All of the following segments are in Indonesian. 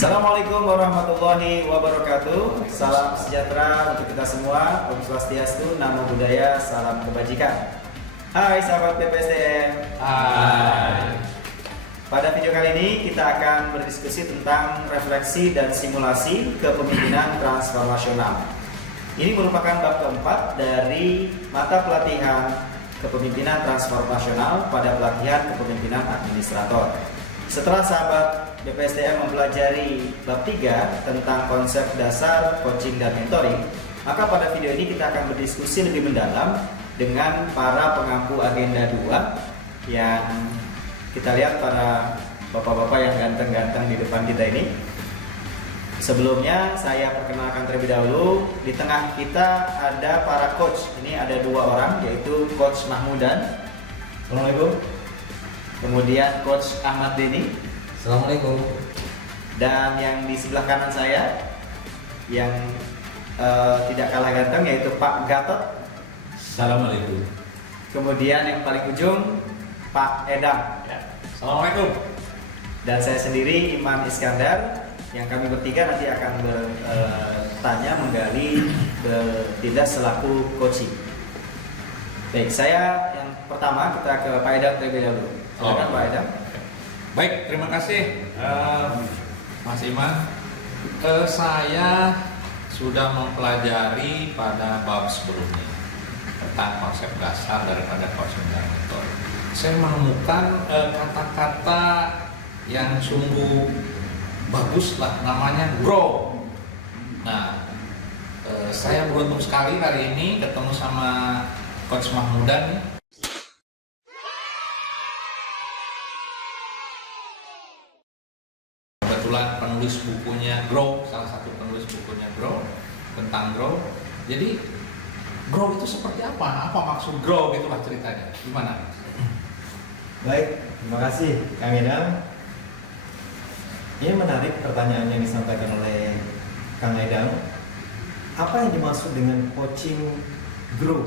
Assalamualaikum warahmatullahi wabarakatuh. Salam sejahtera untuk kita semua. Om Swastiastu, Namo Buddhaya, salam kebajikan. Hai sahabat BPSDM. Hai. Pada video kali ini kita akan berdiskusi tentang refleksi dan simulasi kepemimpinan transformasional. Ini merupakan bab keempat dari mata pelatihan kepemimpinan transformasional pada pelatihan kepemimpinan administrator. Setelah sahabat BPSDM mempelajari bab 3 tentang konsep dasar coaching dan mentoring, maka pada video ini kita akan berdiskusi lebih mendalam dengan para pengampu agenda 2 yang kita lihat para bapak-bapak yang ganteng-ganteng di depan kita ini. Sebelumnya saya perkenalkan terlebih dahulu, di tengah kita ada para coach. Ini ada 2 orang, yaitu Coach Mahmudan. Assalamualaikum. Kemudian Coach Ahmad Denny. Assalamualaikum. Dan yang di sebelah kanan saya yang tidak kalah ganteng yaitu Pak Gatot. Assalamualaikum. Kemudian yang paling ujung Pak Edam. Ya. Assalamualaikum. Dan saya sendiri Iman Iskandar, yang kami bertiga nanti akan bertanya, menggali, bertindak selaku coaching. Baik, saya yang pertama kita ke Pak Edam terlebih dahulu. Silakan Pak Edam. Baik, terima kasih Mas Iman. Saya sudah mempelajari pada bab sebelumnya tentang konsep dasar daripada coaching dan mentoring. Saya menemukan kata-kata yang sungguh bagus lah, namanya grow. Nah, saya beruntung sekali hari ini ketemu sama Coach Mahmudan. Kebetulan penulis bukunya Grow, salah satu penulis bukunya Grow, tentang Grow. Jadi Grow itu seperti apa? Apa maksud Grow, itulah ceritanya. Gimana? Baik, terima kasih Kang Edam. Ini menarik pertanyaan yang disampaikan oleh Kang Edam. Apa yang dimaksud dengan coaching grow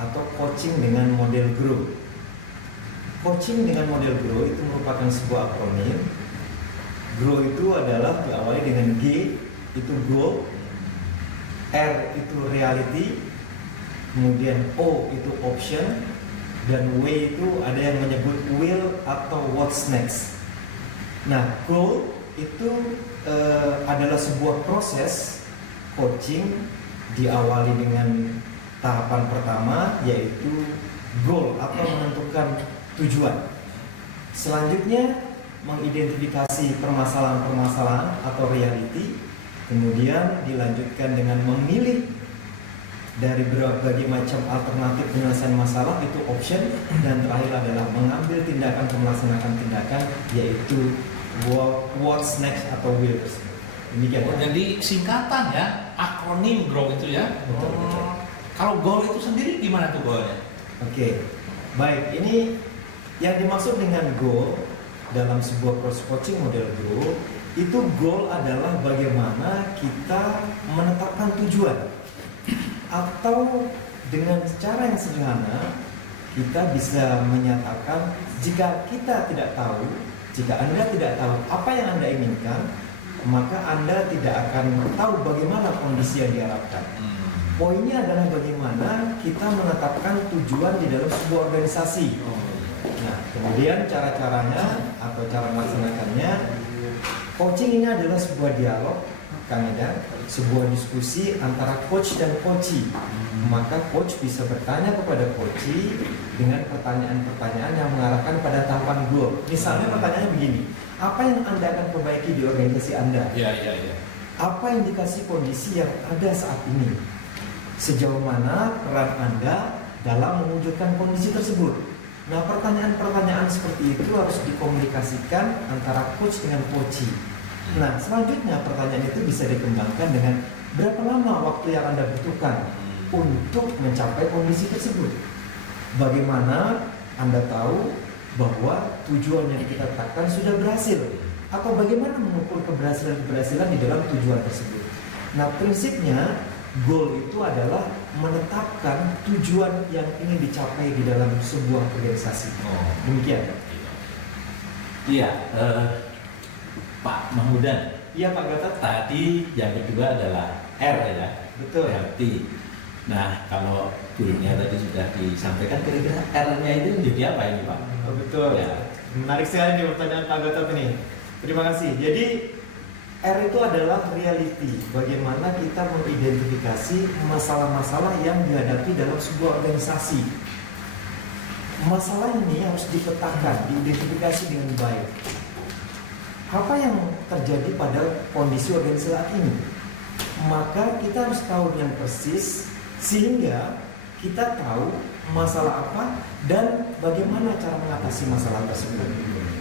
atau coaching dengan model grow? Coaching dengan model grow itu merupakan sebuah akronim. Grow itu adalah diawali dengan G, itu goal, R itu reality, kemudian O itu option, dan W itu ada yang menyebut will atau what's next. Nah, goal itu adalah sebuah proses coaching diawali dengan tahapan pertama, yaitu goal atau menentukan tujuan. Selanjutnya mengidentifikasi permasalahan-permasalahan atau reality, kemudian dilanjutkan dengan memilih dari berbagai macam alternatif penyelesaian masalah, itu option, dan terakhir adalah mengambil tindakan atau melaksanakan tindakan, yaitu what's next atau will. Demikian. Jadi singkatan ya, akronim GROW itu ya. Betul. Kalau goal itu sendiri gimana tuh goalnya? Oke, baik. Ini yang dimaksud dengan goal dalam sebuah proses coaching model GROW, itu goal adalah bagaimana kita menetapkan tujuan, atau dengan cara yang sederhana kita bisa menyatakan, jika kita tidak tahu, jika Anda tidak tahu apa yang Anda inginkan, maka Anda tidak akan tahu bagaimana kondisi yang diharapkan. Poinnya adalah bagaimana kita menetapkan tujuan di dalam sebuah organisasi. Nah, kemudian cara-caranya atau cara melaksanakannya, coaching ini adalah sebuah dialog, Kang Edam, sebuah diskusi antara coach dan coachee. Maka coach bisa bertanya kepada coachee dengan pertanyaan-pertanyaan yang mengarahkan pada tahapan goal. Misalnya pertanyaannya begini, apa yang Anda akan perbaiki di organisasi Anda? Iya. Apa indikasi kondisi yang ada saat ini? Sejauh mana peran Anda dalam mewujudkan kondisi tersebut? Nah, pertanyaan-pertanyaan seperti itu harus dikomunikasikan antara coach dengan coachee. Nah, selanjutnya pertanyaan itu bisa dikembangkan dengan berapa lama waktu yang Anda butuhkan untuk mencapai kondisi tersebut. Bagaimana Anda tahu bahwa tujuan yang kita tetapkan sudah berhasil, atau bagaimana mengukur keberhasilan di dalam tujuan tersebut. Nah, prinsipnya goal itu adalah menetapkan tujuan yang ingin dicapai di dalam sebuah organisasi. Demikian. Iya, Pak Mahmudan, Iya Pak Gatot. Tadi yang kedua adalah R ya, Betul. healthy. Nah, kalau gurunya tadi sudah disampaikan, kira-kira R-nya itu menjadi apa ini Pak? Oh, betul. Ya. Menarik sekali nih pertanyaan Pak Gatot ini. Terima kasih. Jadi R itu adalah reality. Bagaimana kita mengidentifikasi masalah-masalah yang dihadapi dalam sebuah organisasi. Masalah ini harus dipetakan, diidentifikasi dengan baik. Apa yang terjadi pada kondisi organisasi saat ini? Maka kita harus tahu dengan persis sehingga kita tahu masalah apa dan bagaimana cara mengatasi masalah tersebut.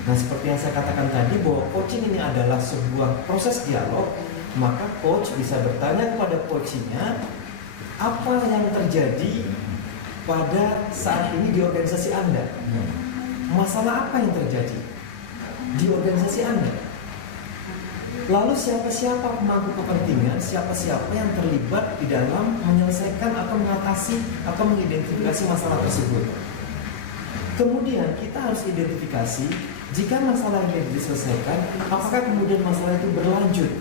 Nah, seperti yang saya katakan tadi bahwa coaching ini adalah sebuah proses dialog, maka coach bisa bertanya kepada coachingnya apa yang terjadi pada saat ini di organisasi Anda. Masalah apa yang terjadi di organisasi Anda? Lalu siapa-siapa pemangku kepentingan, siapa-siapa yang terlibat di dalam menyelesaikan atau mengatasi atau mengidentifikasi masalah tersebut. Kemudian kita harus identifikasi jika masalah ini diselesaikan, apakah kemudian masalah itu berlanjut,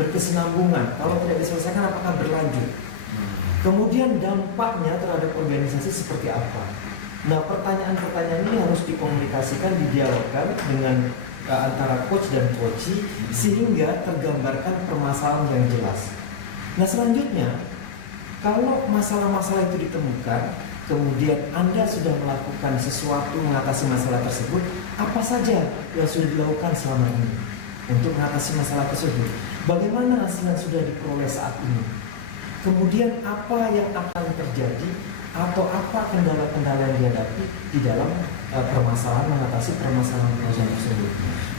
berkesinambungan. Kalau tidak diselesaikan, apakah berlanjut. Kemudian dampaknya terhadap organisasi seperti apa. Nah, pertanyaan-pertanyaan ini harus dikomunikasikan, didialogkan dengan antara coach dan coachee sehingga tergambarkan permasalahan yang jelas. Nah, selanjutnya kalau masalah-masalah itu ditemukan, kemudian Anda sudah melakukan sesuatu mengatasi masalah tersebut, apa saja yang sudah dilakukan selama ini untuk mengatasi masalah tersebut? Bagaimana hasil yang sudah diperoleh saat ini? Kemudian apa yang akan terjadi atau apa kendala-kendala yang dihadapi di dalam permasalahan mengatasi permasalahan tersebut,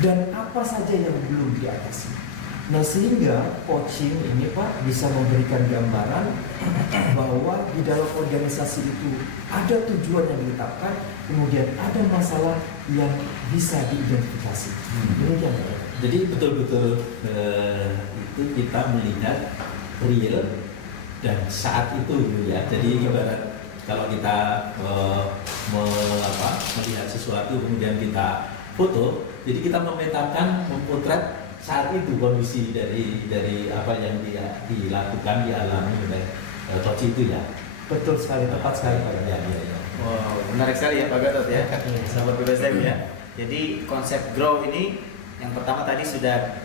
dan apa saja yang belum diatasi. Nah, sehingga coaching ini Pak bisa memberikan gambaran bahwa di dalam organisasi itu ada tujuan yang ditetapkan, kemudian ada masalah yang bisa diidentifikasi. Demikian Pak. Jadi betul-betul itu kita melihat real dan saat itu ya. Jadi ibarat kalau kita melihat sesuatu kemudian kita foto, jadi kita memetakan, mempotret saat itu kondisi dari apa yang dia dilakukan, dialami oleh coach itu ya. Betul sekali, tepat sekali Pak. Ya. Wow, menarik sekali ya Pak Gatot ya, sahabat BBSM ya. Jadi konsep grow ini yang pertama tadi sudah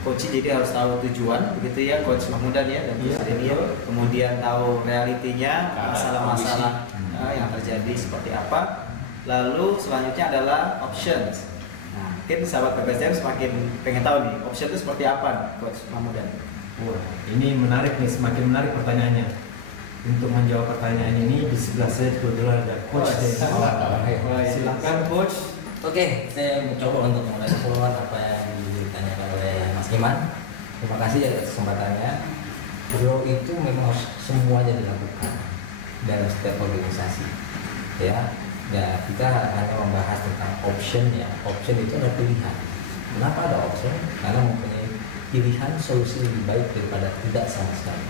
coaching, jadi harus tahu tujuan, begitu ya Coach Mahmudan ya dan Coach Denny ya. Kemudian tahu realitinya, masalah-masalah yang terjadi seperti apa. Lalu selanjutnya adalah options. Nah, mungkin sahabat BBSM semakin pengen tahu nih option itu seperti apa Coach Mahmudan. Wah, ini menarik nih, semakin menarik pertanyaannya. Untuk menjawab pertanyaan ini di sebelah saya kebetulan ada Coach Denny. Silakan Coach. Oke, saya mencoba untuk merespon apa yang ditanyakan oleh Mas Iman. Terima kasih atas kesempatannya. Grow itu memang harus semuanya dilakukan dalam setiap organisasi. Ya, kita hanya membahas tentang option ya. Option itu ada pilihan. Kenapa ada option? Karena mempunyai pilihan solusi lebih baik daripada tidak sama sekali.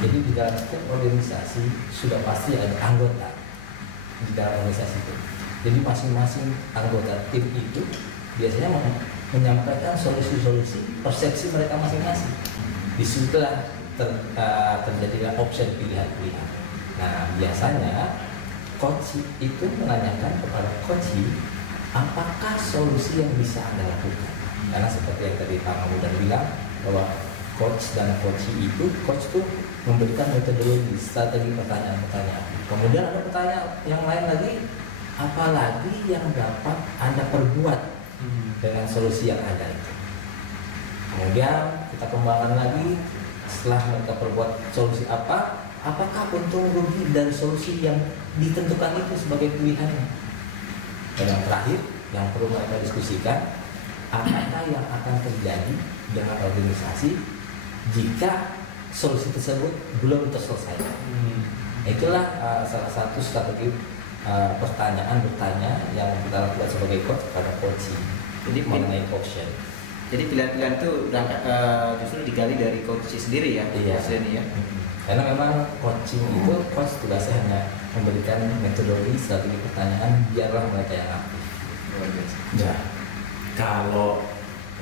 Jadi di dalam setiap organisasi sudah pasti ada anggota di dalam organisasi itu. Jadi masing-masing anggota tim itu biasanya menyampaikan solusi-solusi persepsi mereka masing-masing. Disitulah terjadilah option pilihan-pilihan. Nah, biasanya coach itu menanyakan kepada coach apakah solusi yang bisa Anda lakukan. Karena seperti yang tadi Pak Mahmudan bilang bahwa coach dan coach itu memberikan metodologi, strategi pertanyaan-pertanyaan. Kemudian ada pertanyaan yang lain lagi, apalagi yang dapat Anda perbuat dengan solusi yang ada itu. Kemudian kita kembangkan lagi, setelah mereka perbuat solusi apa, apakah untung rugi dari solusi yang ditentukan itu sebagai pilihannya. Dan yang terakhir yang perlu mereka diskusikan, apakah yang akan terjadi dengan organisasi jika solusi tersebut belum terselesaikan. Itulah salah satu strategi bertanya yang kita lakukan sebagai coach kepada coach. Jadi mengenai option. Jadi pilihan-pilihan itu justru digali dari coach sendiri ya. Iya. Ya. Karena memang coaching itu coach tugasnya hanya memberikan metodologi, strategi pertanyaan biarlah mereka yang aktif. Ya, kalau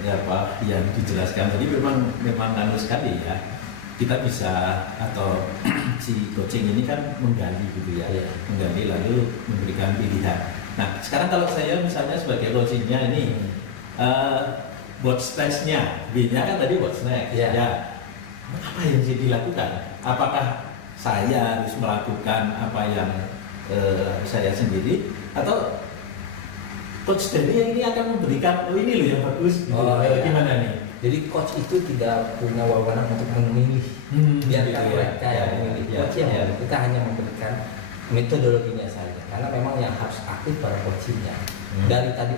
yang dijelaskan tadi memang anu sekali ya. Kita bisa atau si coaching ini kan menggali gitu ya, menggali lalu memberikan pilihan. Nah sekarang kalau saya misalnya sebagai coachingnya ini what's next-nya, B-nya kan tadi what's next ya, apa yang bisa dilakukan? Apakah saya harus melakukan apa yang saya sendiri atau coach Denny ini akan memberikan ini loh yang bagus gitu. Gimana nih? Jadi coach itu tidak punya wewenang untuk memilih, biarkan mereka yang memilih. Coach yang memilih, kita hanya memberikan metodologinya saja. Karena memang yang harus aktif pada coachingnya. Dari tadi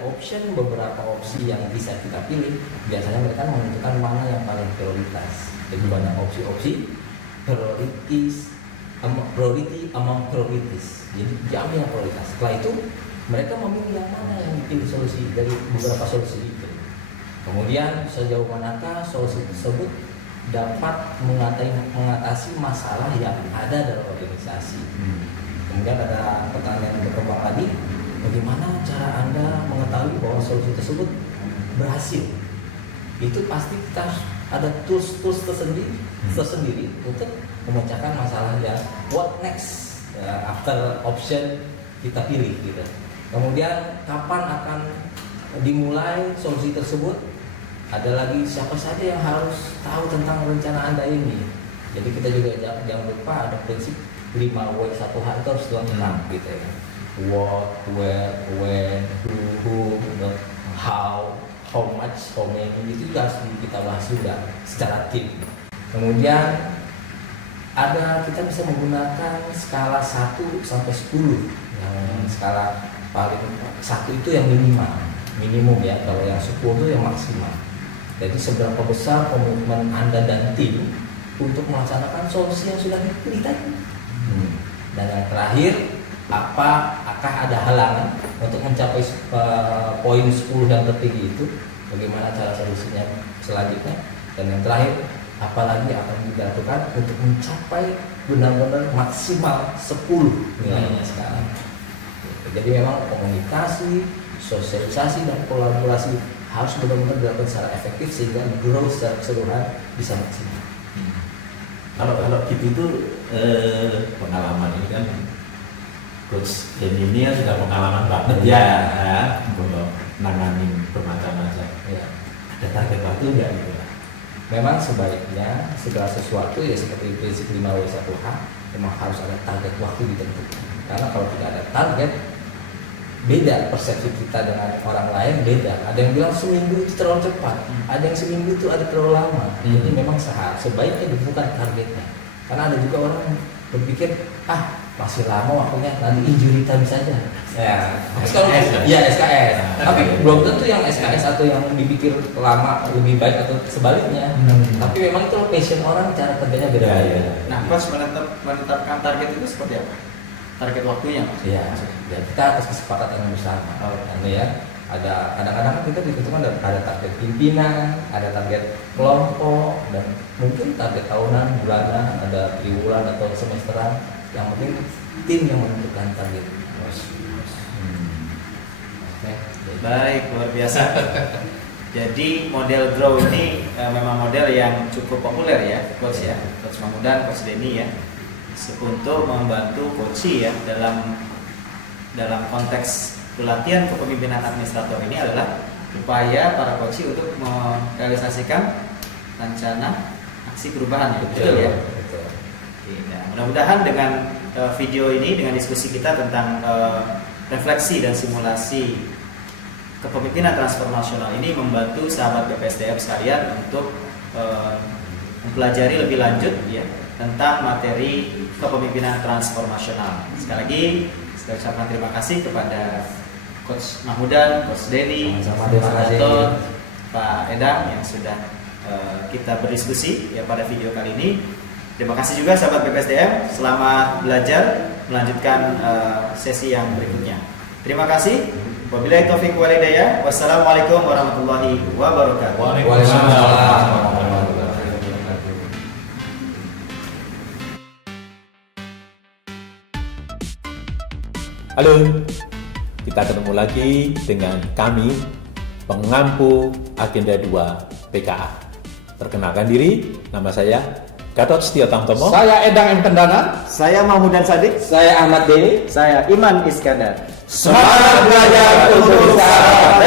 beberapa opsi yang bisa kita pilih, biasanya mereka menentukan mana yang paling prioritas. Jadi banyak opsi-opsi, priority among priorities. Jadi diambil yang prioritas. Setelah itu mereka memilih yang mana yang bikin solusi dari beberapa solusi itu. Kemudian sejauh manakah solusi tersebut dapat mengatasi masalah yang ada dalam organisasi. Kemudian ada pertanyaan yang berkembang lagi, bagaimana cara Anda mengetahui bahwa solusi tersebut berhasil? Itu pasti kita ada tools tersendiri untuk memecahkan masalah yang what next after option kita pilih gitu. Kemudian kapan akan dimulai solusi tersebut? Ada lagi siapa saja yang harus tahu tentang rencana Anda ini. Jadi kita juga jangan lupa ada prinsip 5W 1H itu harus lengkap gitu ya. What, where, when, who, how much, how many, itu juga harus kita bahas juga secara tim. Kemudian kita bisa menggunakan skala 1 sampai 10. Yang skala paling 1 itu yang minimum ya, kalau yang 10 itu yang maksimal. Jadi seberapa besar komitmen Anda dan tim untuk melaksanakan solusi yang sudah dipilih tadi. Dan yang terakhir, apakah ada halangan untuk mencapai poin 10 yang tertinggi itu? Bagaimana cara solusinya selanjutnya? Dan yang terakhir, apalagi akan dilakukan untuk mencapai benar-benar maksimal 10 nilainya sekarang. Jadi memang komunikasi, sosialisasi dan kolaborasi harus benar-benar dilakukan secara efektif sehingga growth secara keseluruhan bisa maksimal. Kalau gitu itu pengalaman ini kan coach Denny ini sudah pengalaman banget ya, nanganin bermacam-macam. Ya. Ada target waktu enggak gitu? Memang sebaiknya segala sesuatu ya seperti prinsip 5W 1H memang harus ada target waktu ditentukan. Karena kalau tidak ada target, beda persepsi kita dengan orang lain beda. Ada yang bilang seminggu itu terlalu cepat, ada yang seminggu itu ada terlalu lama. Jadi memang sebaiknya ditentukan targetnya. Karena ada juga orang berpikir masih lama waktunya, nanti injury time saja. Ya, SKS. Tapi belum tentu yang SKS atau yang dipikir lama lebih baik atau sebaliknya. Tapi memang itu passion orang, cara kerjanya beda. Nah, pas menetapkan target itu seperti apa? Target waktunya ya kita atas kesepakatan yang bersama. Ya, ada kadang-kadang kita ditentukan ada target pimpinan, ada target kelompok, dan mungkin target tahunan, bulanan, ada triwulan atau semesteran. Yang penting tim yang menentukan target. Baik, luar biasa. Jadi model grow ini memang model yang cukup populer ya, Coach Mahmud dan Coach Denny ya, untuk membantu coach ya dalam konteks pelatihan kepemimpinan administrator ini adalah upaya para coach untuk merealisasikan rencana aksi perubahan ya, betul ya. Oke, nah, mudah-mudahan dengan video ini, dengan diskusi kita tentang refleksi dan simulasi kepemimpinan transformasional ini membantu sahabat BPSDM sekalian untuk mempelajari lebih lanjut ya tentang materi kepemimpinan transformasional. Sekali lagi saya ucapkan terima kasih kepada Coach Mahmudan, Coach Denny, moderator Pak Edang yang sudah kita berdiskusi ya pada video kali ini. Terima kasih juga sahabat BPSDM, selamat belajar melanjutkan sesi yang berikutnya. Terima kasih. Wabillahi taufiq wal hidayah. Wassalamualaikum warahmatullahi wabarakatuh. Waalaikumsalam. Halo, kita ketemu lagi dengan kami pengampu Agenda 2 PKA. Perkenalkan diri, nama saya Gatot Setio Tamtomo. Saya Edang M. Kendana. Saya Mahmudan Sadik. Saya Ahmad Deni. Saya Iman Iskandar. Semangat belajar untuk bersama.